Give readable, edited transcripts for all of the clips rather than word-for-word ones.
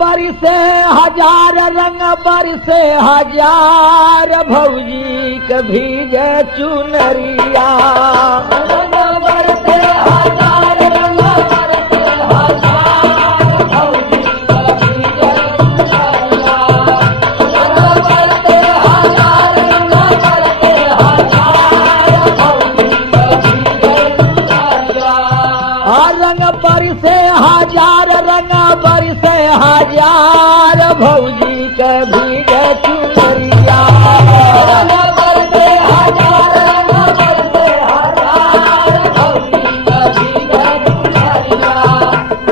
बरसे हजार रंग बरसे हजार भौजी के भीजे चुनरिया रंग बरसे हजार रंग बरसे हजार भौजी के भीजे चुनरिया रंग बरसे हजार रंग बरसे हजार भौजी के भीजे चुनरिया रंग बरसे हजार रंग बरसे हजार भौजी के भीजे चुनरिया रंग बरसे हजार रंग बरसे हजार भौजी के भीजे चुनरिया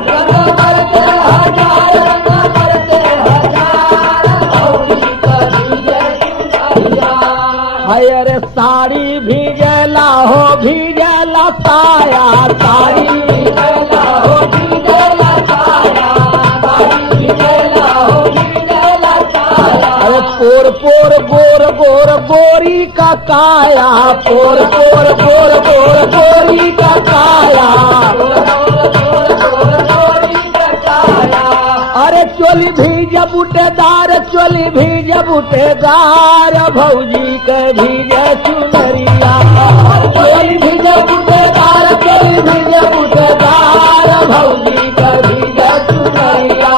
रंग बरसे हजार रंग बरसे हजार भौजी के भीजे चुनरिया अरे साड़ी भीजेला हो भीजेला साया साड़ी भीजेला हो भीजेला साया साड़ी भीजेला हो भीजेला साया अरे पोर पोर गोर गोर गोरी का काया पोर पोर गोर गोर गोरी का काया अरे चोली भीजे बूटेदार चोली भीजे बूटेदार भौजी के भीजे चुनरिया चोली भीजे बूटेदार चोली भीजे बूटेदार भौजी के भीजे चुनरिया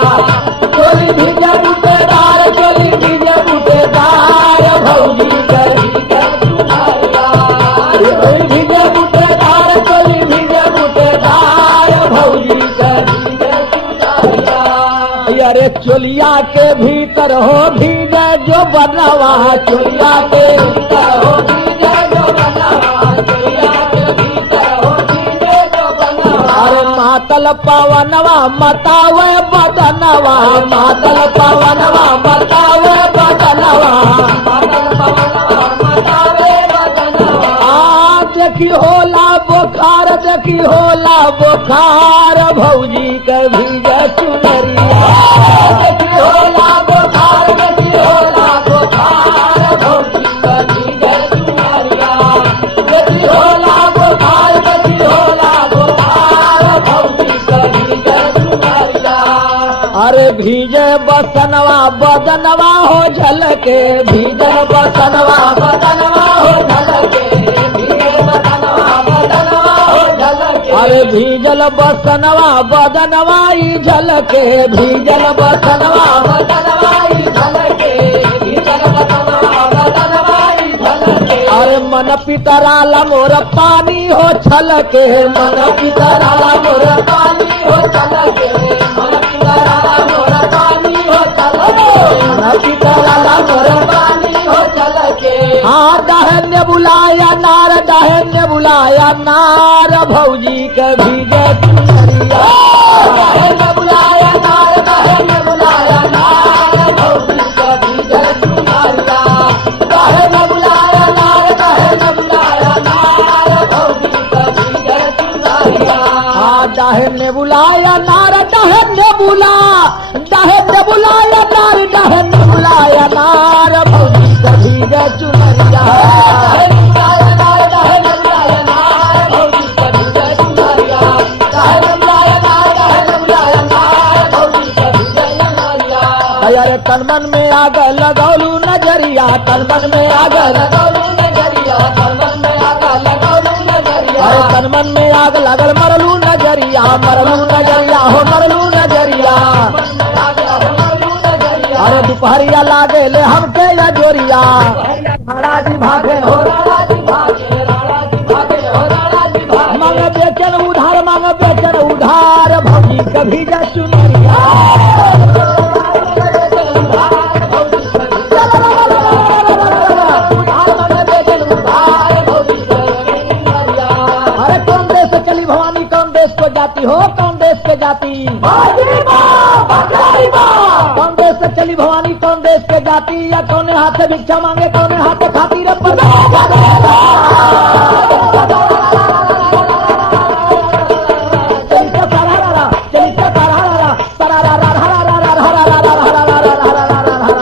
चोली भीजे बूटेदार चोली भीजे बूटेदार भौजी के भीजे चुनरिया चोली भीजे बूटेदार चोली भीजे बूटेदार भौजी के भीजे चुनरिया अरे चोलिया के भीतर हो भीजे जो बनवा चोलिया के भीतर हो भीजे जो बनवा चोलिया के भीतर हो भीजे जो बनवा अरे मातल पवनवा मतावे बदनवा मातल पवनवा मतावे बदनवा मातल पवनवा मतावे बदनवा देखी होला बुखार देखी होला बुखार भौजी के भीजे चुनरिया देखी होला बुखार देखी होला बुखार भौजी के भीजे चुनरिया देखी होला बुखार देखी होला बुखार भौजी के भीजे चुनरिया अरे भीजे बसनवा बदनवा हो झलके भीजे बसनवा बदनवा हो झलके अरे भीजल बसनवा बदनवाई झलके भीजल बसनवा बदनवाई झलके भीजल बसनवा बदनवाई झलके अरे मन पितराला मोर पानी हो छलके मन पितराला मोर पानी हो छलके मन पितराला मोर पानी हो छलके मन पितराला मोर पानी हो छलके हाँ दहन्य बुलाया नार दहन्य बुलाया नार भौजी के भीजे चुनरिया दहन्य बुलाया नार दहन्य बुलाया नार भौजी के भीजे चुनरिया दहन्य बुलाया नार दहन्य बुलाया नार भौजी के भीजे चुनरिया हाँ दहन्य बुलाया नार दहन्य बुलाया नार दहन्य बुलाया नार भौजी के भीजे चुनरिया अरे तनमन में आग लगौलू नजरिया तनमन में आग लगौलू नजरिया तनमन में आग लगौलू नजरिया अरे तनमन में आग लगल मरलू नजरिया हो मरलू नजरिया अरे दोपहरिया लागे ले हमके या जोरिया राजी भागे हो राजी भागे हो राजी भागे मांग बेचन उधार भौजी कभी जा चुनरिया जाती हो कौन देश पे जाती कौन देश से चली भवानी कौन देश पे जाती या कौन हाथ से भिक्षा मांगे कौन हाथ से खाती रे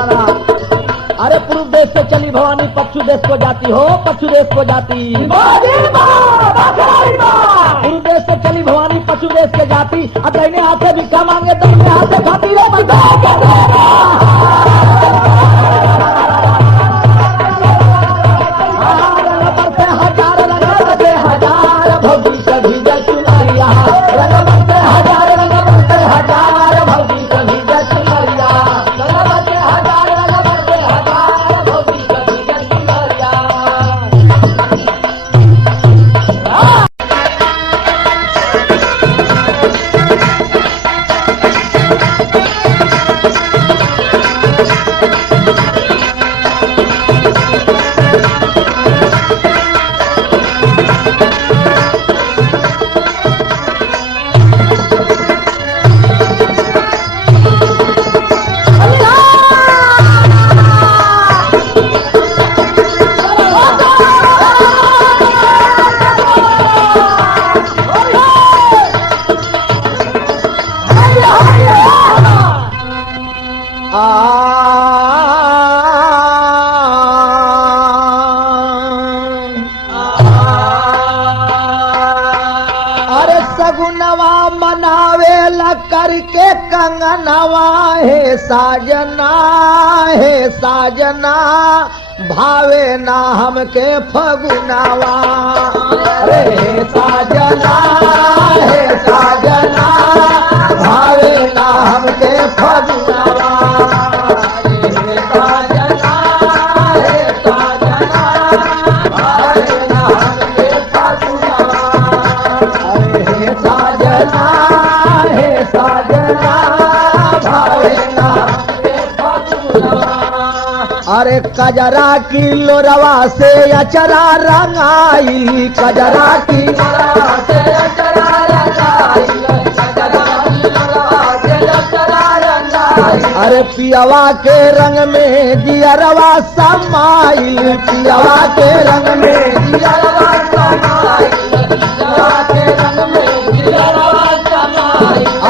अरे पूर्व देश से चली भवानी पश्चिम देश को जाती हो पश्चिम देश को जाती पूर्व देश से चली भवानी पाछू देश के जाती और दाहिने हाथ से भिक्षा मांगे दाहिने हाथ से खाती रे हजार भौजी सभी चुनरिया रंग बरसे हजार रंग बरसे हजार भौजी सभी चुनरिया रंग बरसे हजार भौजी सभी चुनरिया। अरे सगुनवा मनावे ला करके कंगनवा हे साजना भावे ना हमके फगुनवा अरे साजना भावे ना हमके फगुनवा अरे कजरा की लोरवा से अचरा रंगाई कजरा की लोरवा से अचरा रंगाई अरे पियवा के रंग में दियरवा समाई पियवा के रंग में दियरवा समाई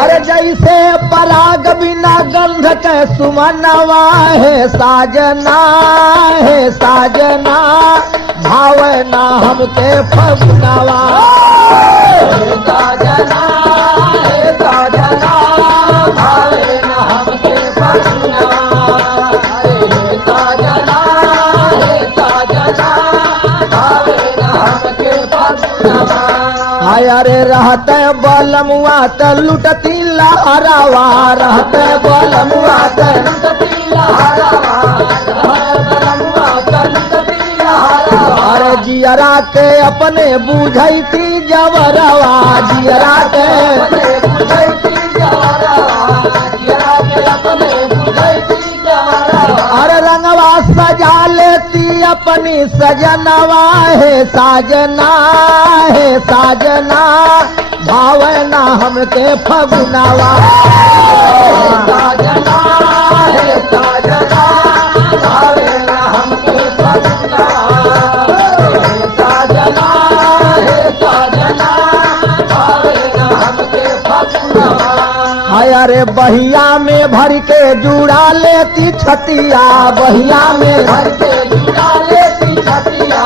अरे जैसे पराग बिना गंध के सुमनवा है साजना भावना हमके फगुनवा साजना भावना हमके फगुनवा साजना भावना हमके फगुनवा अरे रहते बलमुआ त लुटती लहरावा रहते बलमुआ त लुटती लहरावा अरे जियरा के अपने बुझैती जवरवा जियरा के बुझैती अरे रंगवा सजा लेती अपनी सजनवा है साजना भावना हमके फगुनवा साजना भावना हमके फगुनवा साजना भावना हमके फगुनवा अरे बहिया में भर के जुड़ा लेती छतिया बहिया में भर के जुड़ा लेती छतिया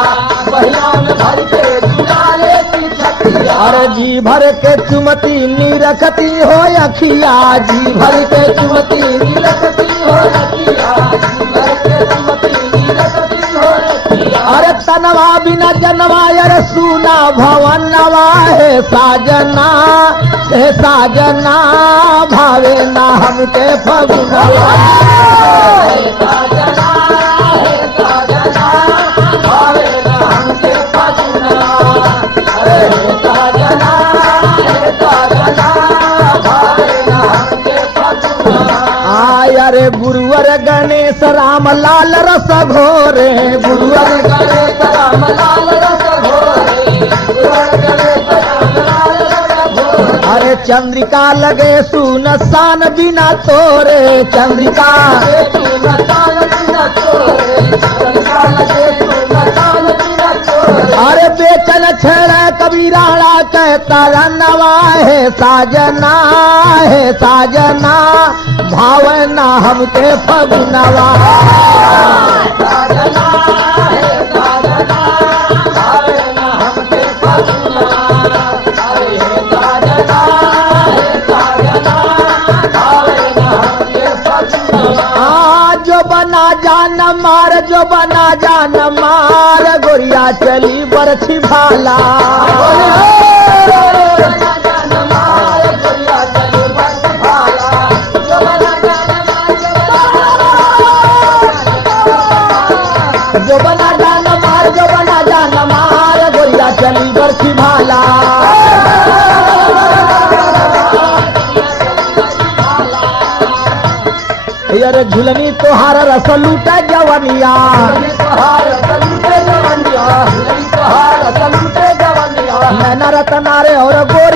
बहिया में भर के जुड़ा लेती छतिया अरे जी भर के चुमती निरखती हो अखिया जी भर के चुमती निरखती हो अखिया जी भर के चुमती निरखती हो अखिया अरे तनवा बिना जनवा अरे सुना भवनवा है साजना भावे ना हमके फगुनवा साजना भावे ना हमके फगुनवा साजना भावे ना हमके फगुनवा अरे गुरुवर गणेश राम लाल रस घोरे गुरुवर गणेश राम लाल रस घोरे गुरुवर गणेश राम लाल रस घोरे अरे चंद्रिका लगे सुनसान बिना तोरे चंद्रिका सुनसान बिना तोरे चंद्रिका लगे सुनसान बिना तोरे अरे बेचन छेड़े कबीराड़ा कहता रनवा है साजना भावना हमके फगुनवा साजना भावना हमके फगुनवा साजना बना जान मार जो बना जान मार गोरिया चली बरछी भाला जो बना जान मार जो बना जान मार गोरिया चली बरछी भाला यार झुलनी तोहार रस लूटा जवनिया नैना रतनारे और गोरी